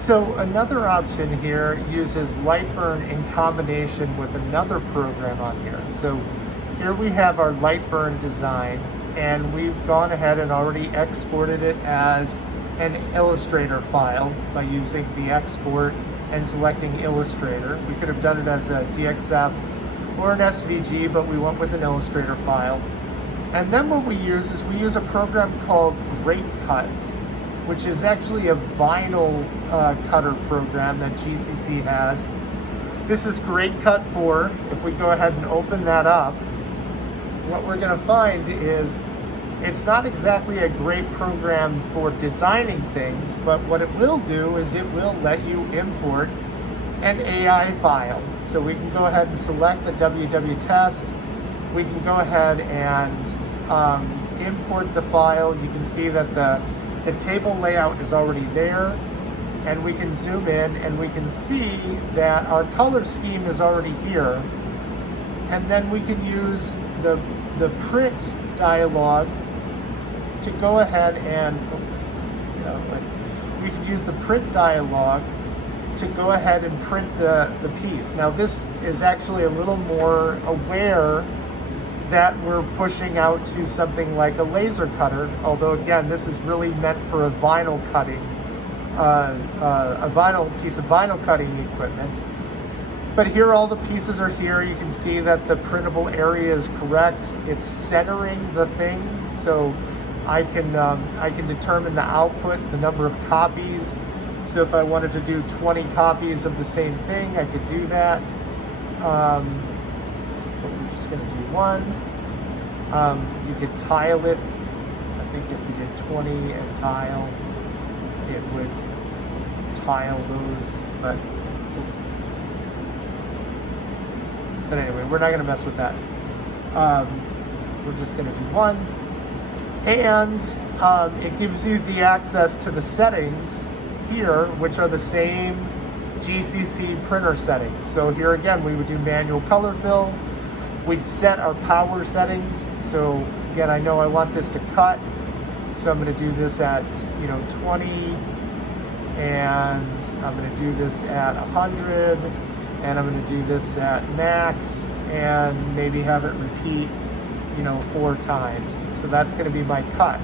So another option here uses Lightburn in combination with another program on here. So here we have our Lightburn design, and we've gone ahead and already exported it as an Illustrator file by using the export and selecting Illustrator. We could have done it as a DXF or an SVG, but we went with an Illustrator file. And then what we use is we use a program called Great Cuts, which is actually a vinyl cutter program that GCC has. This is Great Cut 4. If we go ahead and open that up, what we're going to find is it's not exactly a great program for designing things, but what it will do is it will let you import an AI file. So we can go ahead and select the WW test. We can go ahead and import the file. You can see that the table layout is already there, and we can zoom in and we can see that our color scheme is already here. And then we can use the print dialog to go ahead and, we can use the print dialog to go ahead and print the piece. Now this is actually a little more aware that we're pushing out to something like a laser cutter, although again, this is really meant for a vinyl cutting, a piece of vinyl cutting equipment. But here all the pieces are here. You can see that the printable area is correct. It's centering the thing, so I can determine the output, the number of copies. So if I wanted to do 20 copies of the same thing, I could do that. But we're just going to do one. You could tile it. I think if you did 20 and tile, it would tile those. But anyway, we're not going to mess with that. We're just going to do one. And it gives you the access to the settings here, which are the same GCC printer settings. So here again, we would do manual color fill. We'd set our power settings. So again, I know I want this to cut. So I'm going to do this at 20, and I'm going to do this at 100, and I'm going to do this at max, and maybe have it repeat 4 times. So that's going to be my cut.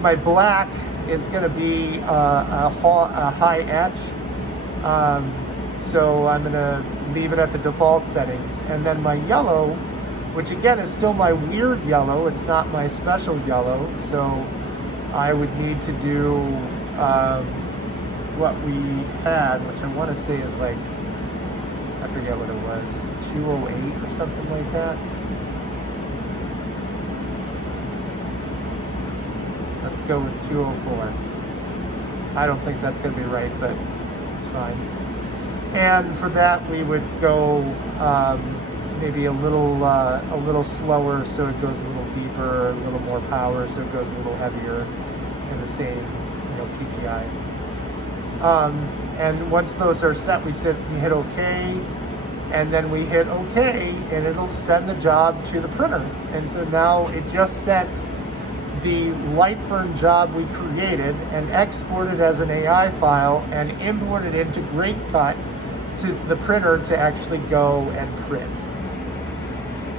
My black is going to be a high etch. So I'm going to leave it at the default settings. And then my yellow, which again is still my weird yellow, it's not my special yellow. So I would need to do what we had, which I want to say is like, I forget what it was, 208 or something like that. Let's go with 204. I don't think that's going to be right, but it's fine. And for that, we would go maybe a little slower, so it goes a little deeper, a little more power, so it goes a little heavier in the same PPI. And once those are set, we hit OK, and then we hit OK, and it'll send the job to the printer. And so now it just sent the Lightburn job we created and exported as an AI file and imported into Great Cut to the printer to actually go and print.